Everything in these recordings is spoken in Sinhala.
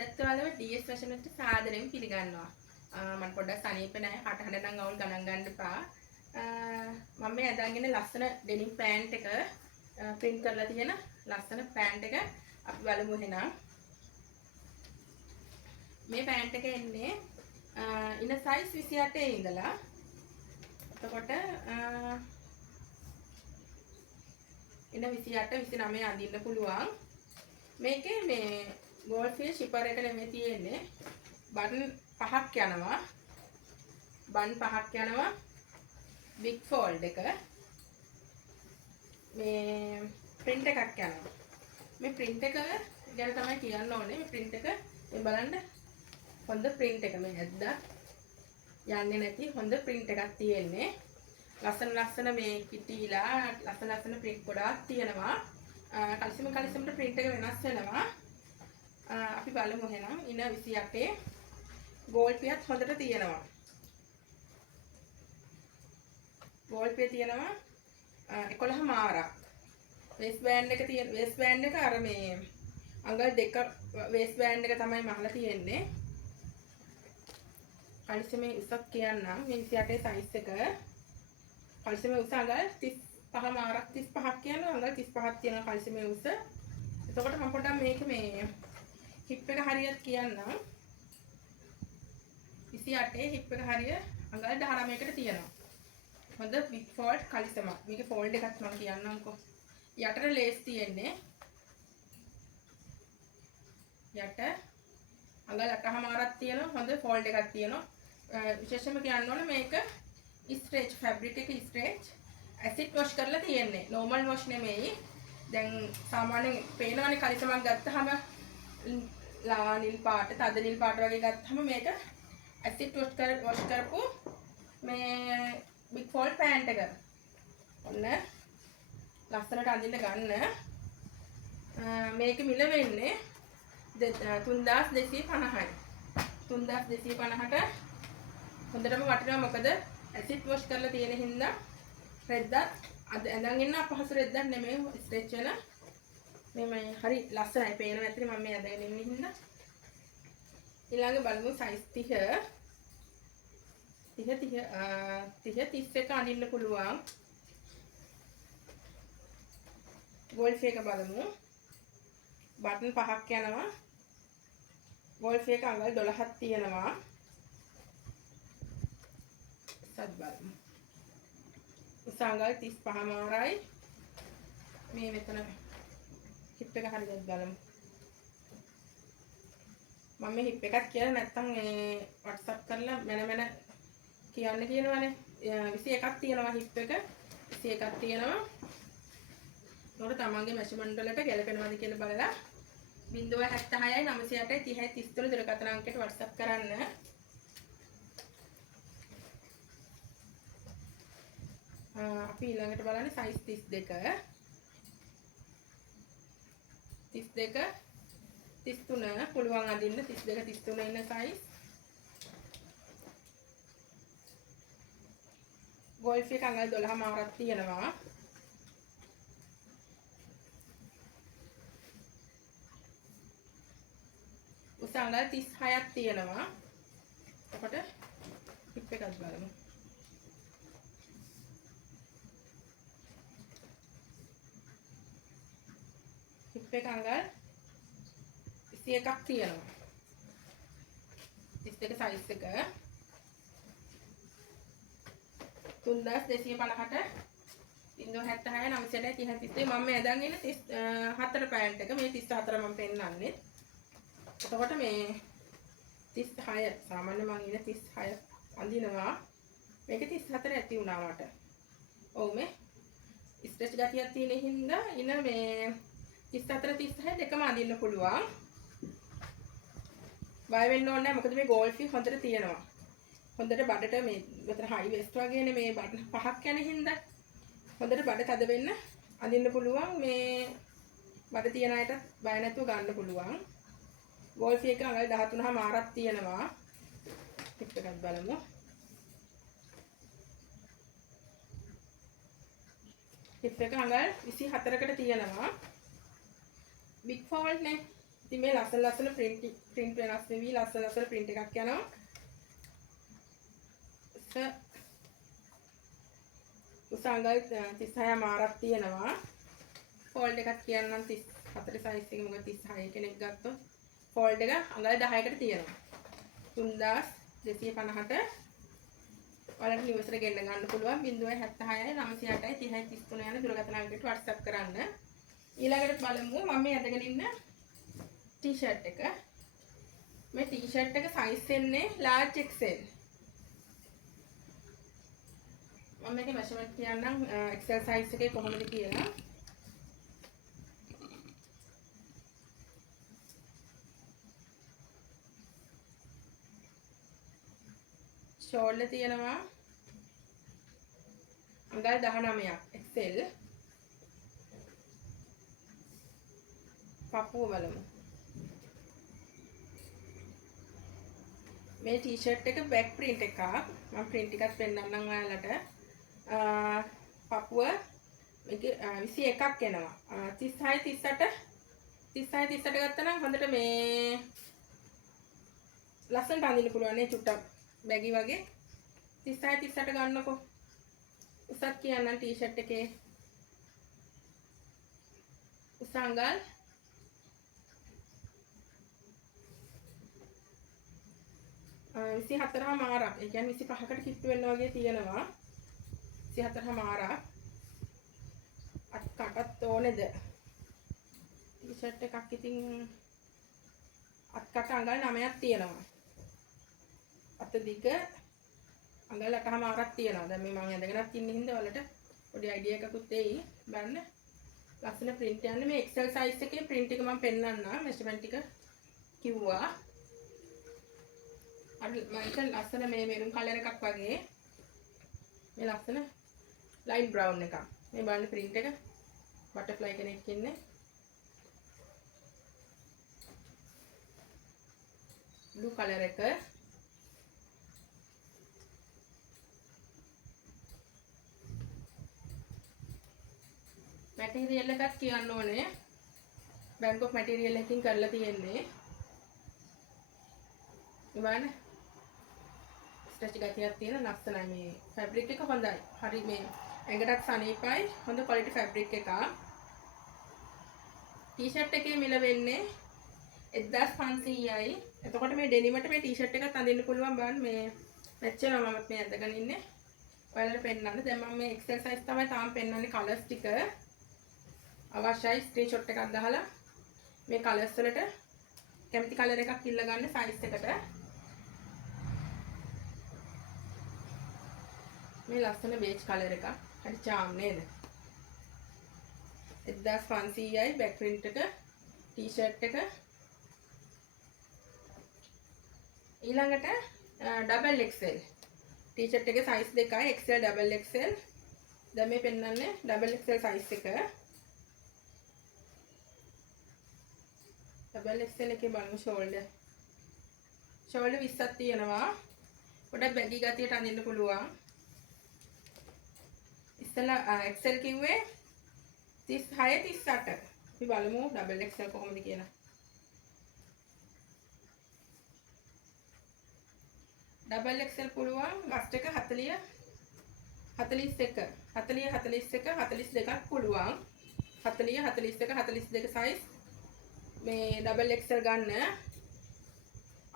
අදත් ඔයාලව DS version එකට සාදරයෙන් පිළිගන්නවා. මම පොඩ්ඩක් සනීප නැහැ. කටහඬ නම් අවුල් ගණන් ගන්න එපා. මම මේ අදගෙන ලස්සන ඩෙනිම් පෑන්ට් එක print කරලා තියෙන ලස්සන පෑන්ට් එක අපි බලමු එහෙනම්. මේ පෑන්ට් එක එන්නේ ඉන size 28 ඉඳලා එතකොට ඉන 28 29 අඳින්න පුළුවන්. මේකේ මේ gold field shipper එක නෙමෙයි තියෙන්නේ. බටන් 5ක් යනවා. බන් 5ක් යනවා. big fold එක. මේ print එකක් යනවා. මේ print එක ගැන තමයි කියන්න ඕනේ. මේ print එක මේ බලන්න හොඳ print එක මේ ඇද්දා යන්නේ නැති හොඳ print එකක් තියෙන්නේ. ලස්සන මේ කිටිලා ලස්සන print ගොඩාක් තියෙනවා. කලිසමට print එක වෙනස් වෙනවා. අපි බලමු එහෙනම් ඉන 28 gold පියත් හොඳට තියෙනවා. gold පිය තියෙනවා 11 මාරක්. waist band එක තියෙන waist band එක අර මේ අඟල් දෙක waist band එක තමයි මහලා තියෙන්නේ. කලිසමේ උසක් කියන්නම් මේ 28 size එක. කලිසමේ උස අඟල් 35 මාරක් 35ක් කියනවා. අඟල් 35ක් තියෙනවා කලිසමේ උස. එතකොට මම පොඩ්ඩක් මේක මේ hip එක හරියට කියන්නම්. 28 hip එක හරිය අඟල් 19කට තියෙනවා. හොඳ big fold කලිසමක්. මේකේ fold එකක් මම කියන්නම්කෝ. යටට lace තියෙන්නේ. යට අඟල් 8මාරක් තියෙනවා. හොඳ fold එකක් තියෙනවා. විශේෂයෙන්ම කියන්න ඕනේ මේක stretch fabric එක stretch acid wash කරලා තියෙන්නේ. normal wash නෙමෙයි. දැන් සාමාන්‍යයෙන් පේනවනේ කලිසමක් ගත්තාම නිල් පාට, තද නිල් පාට වගේ ගත්තාම මේක acid wash කරපු මේ big fold pant එක. ඔන්න ලස්සනට අඳින්න ගන්න. මේක මිල වෙන්නේ 3250යි. 3250ට හොඳටම වටිනවා. මොකද acid wash කරලා තියෙන හින්දා රෙද්දත් අද ඇඳන් ඉන්න අපහසු රෙද්දක් නෙමෙයි ස්ට්‍රෙච් වෙන. මේ හරි ලස්සනයි පේනවා ඇත්තට මම මේ අදගෙන ඉන්න හින්දා. ඊළඟ බලමු size 31 අඳින්න පුළුවන්. golf එක බලමු. බටන් 5ක් යනවා. golf එක අඟල් 12ක් තියෙනවා. සත් බලමු. උස අඟල් 35 මාරයි. මේ මෙතන hip එක හරියට බලමු. මම මේ hip එකක් කියලා නැත්තම් මේ WhatsApp කරලා මන කියන්න කියනවනේ. 21ක් තියෙනවා hip එක. 21ක් තියෙනවා. ඒකට තමන්ගේ measurement වලට ගැලපෙනවද කියලා බලලා 076යි 908යි 30යි 33 දුරකථන අංකයට WhatsApp කරන්න. අපි ඊළඟට බලන්නේ size 32. 33 පුළුවන් අදින්න. 32 33 ඉන්න size. golf එක අඟල් 12 මාරක් තියෙනවා. උස අඟල් 36ක් තියෙනවා. එතකොට hip එකක් බලමු. hip එක අඟල් 21ක් තියෙනවා. 32 size එක 3250ට 076 908 30 මම මේ ඇඳන් ඉන්නේ 34 පෑන්ට් එක. මේ 34 මම පෙන්නන්නේ. එතකොට මේ 36 සාමාන්‍ය මම ඉන්නේ 36 අඳිනවා. මේක 34 ඇති වුණා මට. ඔව් මේ ස්ට්‍රෙච් ගතියක් තියෙන හින්දා ඉන මේ 34 36 දෙකම අඳින්න පුළුවන්. බය වෙන්න ඕනේ නැහැ. මොකද මේ gold field හොඳට තියෙනවා. හොඳට බඩට මේ මෙතන high waist වගේනේ මේ බටන් 5ක් යන හින්දා හොඳට බඩ තද වෙන්න අඳින්න පුළුවන්. මේ බඩ තියන අයට බය නැතුව ගන්න පුළුවන්. gold field එක අඟල් 13 මාරක් තියෙනවා. hip එකක් බලමු. hip එක අඟල් 24කට තියෙනවා. big fold නේ. ඉතින් මේ ලස්සන print වෙනස් වෙවි ලස්සන print එකක් යනවා. උසංගල් 36 මාරක් තියෙනවා. ෆෝල්ඩ් එකක් කියන්නම් 34 size එක මොකද 36 කෙනෙක් ගත්තොත් ෆෝල්ඩ් එක අඟල් 10කට තියෙනවා. 3250ට ඔයාලට නිවසට ගෙන්න ගන්න පුළුවන් 076 908 30 33 යන දුරකථන අංකයට WhatsApp කරන්න. ඊළඟට බලමු මම මේ අදගෙන ඉන්න ටී-ෂර්ට් එක. මේ ටී-ෂර්ට් එක size එන්නේ large XL. මම මේකේ measurement කියන්නම් XL size එකේ කොහොමද කියලා. shoulder තියෙනවා අඟල් 19ක් XL. පපුව බලමු. මේ ටී-ෂර්ට් එක back print එකක්. මම print එකත් පෙන්නන්නම් ඔයාලට. පපුව මේක 21ක් එනවා. 36 38 ගත්තා නම් හොඳට මේ ලස්සනට අඳින්න පුළුවන් නේ චුට්ටක් බැගි වගේ. 36 38 ගන්නකො. උසක් කියන්නම් ටී-ෂර්ට් එකේ උස අඟල් 24 මාරක්. ඒ කියන්නේ 25කට කිට්ටු වෙන්න වගේ තියෙනවා. 24 මාරක්. අත් කටත් ඕනේද? ටී-ෂර්ට් එකක් ඉතින් අත් කට අඟල් 9ක් තියෙනවා. අත දිග අඟල් 8 මාරක් තියෙනවා. දැන් මේ මම ඇඳගෙනත් ඉන්න හින්දා වලට පොඩි අයිඩියා එකකුත් එයි. බලන්න. ලස්සන print යන්නේ මේ XL size එකේ print එක මම පෙන්නන්නම්. measurement ටික කිව්වා. අර මේක ලස්සන මේ මෙරුන් කලර් එකක් වගේ. මේ ලස්සන light brown එකක්. මේ බලන්න print එක. butterfly කෙනෙක් ඉන්නේ. blue color එක. material එකක් කියන්න ඕනේ. Bangkok material එකකින් කරලා තියෙන්නේ. බලන්න. ස්ට්‍රෙච් ගතියක් තියෙන ලස්සනයි මේ fabric එක හොඳයි. හරි මේ ඇඟටත් සනීපයි. හොඳ quality fabric එකක්. ටී-ෂර්ට් එකේ මිල වෙන්නේ 1500යි. එතකොට මේ ඩෙනිමට මේ ටී-ෂර්ට් එකත් අඳින්න පුළුවන් බලන්න මේ මැච් වෙනවා. මමත් මේ අඳගෙන ඉන්නේ. ඔයාලට පෙන්නන්න. දැන් මම මේ XL size තමයි තාම පෙන්නන්නේ කලර්ස් ටික. අවශ්‍යයි ස්ක්‍රීන්ෂොට් එකක් ගහලා මේ කලර්ස් වලට කැමති කලර් එකක් ඉල්ල ගන්න සයිස් එකට. මේ ලස්සන බේජ් කලර් එකක්. හරි charm නේද? 1500යි back print එක ටී-ෂර්ට් එක. ඊළඟට double XL ටී-ෂර්ට් එකේ size දෙකයි XL double XL. දැන් මේ පෙන්නන්නේ double XL size එක. double XL එකේ බලමු shoulder 20ක් තියෙනවා. පොඩක් බැගි ගතියට අඳින්න පුළුවන්. ඉස්සලා XL කිව්වේ 36 38. අපි බලමු double XL කොහොමද කියලා. double XL පුළුවන් බස්ට් එක 40 41 42ක් පුළුවන්. 40 41 42 size මේ double XL ගන්න.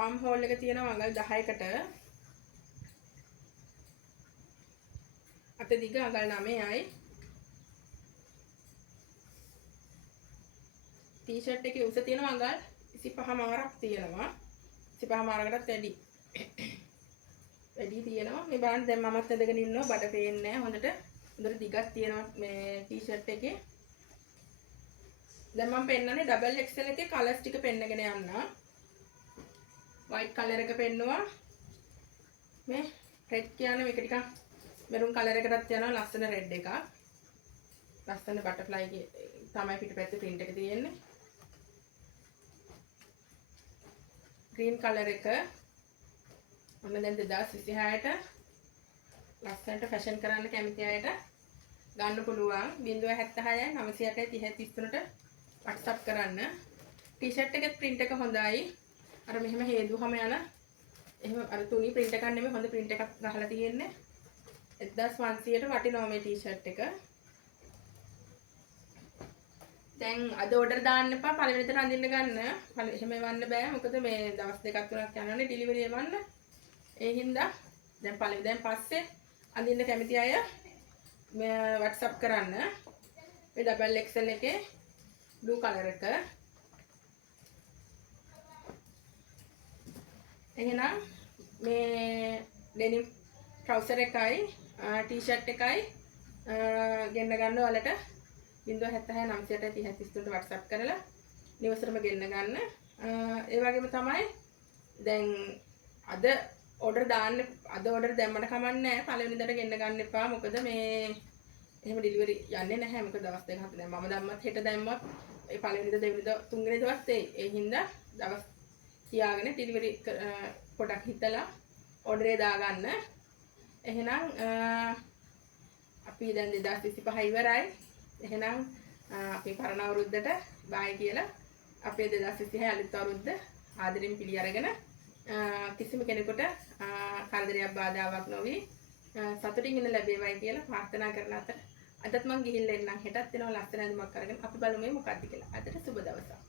arm hole එක තියෙනවා අඟල් 10කට. අත දිග අඟල් 9යි. ටී-ෂර්ට් එකේ උස තියෙනවා අඟල් 25 මාරක් තියෙනවා. 25 මාරකටත් වැඩි. වැඩි තියෙනවා. මේ බලන්න දැන් මමත් ඇඳගෙන ඉන්නවා. බඩ පේන්නේ නැහැ හොඳට. හොඳට දිගක් තියෙනවා මේ ටී-ෂර්ට් එකේ. දැන් මම පෙන්නන්නේ double XL එකේ කලර්ස් ටික පෙන්නගෙන යන්න. white color එක පෙන්නුවා. මේ red කියන්නේ මේක ටිකක් මෙරුන් කලර් එකටත් යනවා ලස්සන රෙඩ් එකක්. ලස්සන බටර්ෆ්ලයි තමයි පිටපැත්තේ print එක තියෙන්නේ. green color එක ඔන්න දැන් 2026ට ලස්සනට ෆැෂන් කරන්න කැමති අයට ගන්න පුළුවන්. 076 908 30 33ට WhatsApp කරන්න. ටී-ෂර්ට් එකේ print එක හොඳයි. අර මෙහෙම හේදුවම යන එහෙම අර තුනි print එකක් නෙමෙයි හොඳ print එකක් ගහලා තියෙන්නේ. 1500ට වටිනවා මේ ටී-ෂර්ට් එක. දැන් අද ඕඩර් දාන්න එපා පළවෙනිදට අඳින්න ගන්න. එහෙම එවන්න බෑ. මොකද මේ දවස් දෙකක් තුනක් යනවනේ ඩෙලිවරි එවන්න. ඒ හින්දා දැන් පළවෙනිදෙන් පස්සේ අඳින්න කැමති අය WhatsApp කරන්න. මේ ඩබල් XL එකේ blue color එක. එහෙනම් මේ denim trouser එකයි ටී-ෂර්ට් එකයි ගෙන්න ගන්න ඔයාලට 076 WhatsApp කරලා නිවසටම ගෙන්න ගන්න. ඒ වගේම තමයි දැන් අද ඕඩර් දැම්මට කමන්නේ නැහැ. පළවෙනිදට ගෙන්න ගන්න එපා. මොකද මේ එහෙම ඩෙලිවරි යන්නේ නැහැ. මොකද දවස් දෙකක් දැන් මම දැම්මත් හෙට දැම්මත් ඒ පළවෙනිද දෙවෙනිද තුන්වෙනිද දවස් ඒ හින්දා දවස් තියාගෙන ඩෙලිවරි පොඩක් හිතලා ඕඩරේ දාගන්න. එහෙනම් අපි දැන් 2025 ඉවරයි. එහෙනම් අපි පරණ අවුරුද්දට බයි කියලා අපේ 2026 අලුත් අවුරුද්ද ආදරෙන් පිළි අරගෙන කිසිම කෙනෙකුට කරදරයක් බාධාවක් නොවි සතුටින් ඉන්න ලැබේවයි කියලා ප්‍රාර්ථනා කරන අතර අදත් මම ගිහිල්ලා එන්නම්. හෙටත් එනවා ලස්සන ඇඳුමක් අරගෙන අපි බලමු මොකක්ද කියලා. අදට සුබ දවසක්.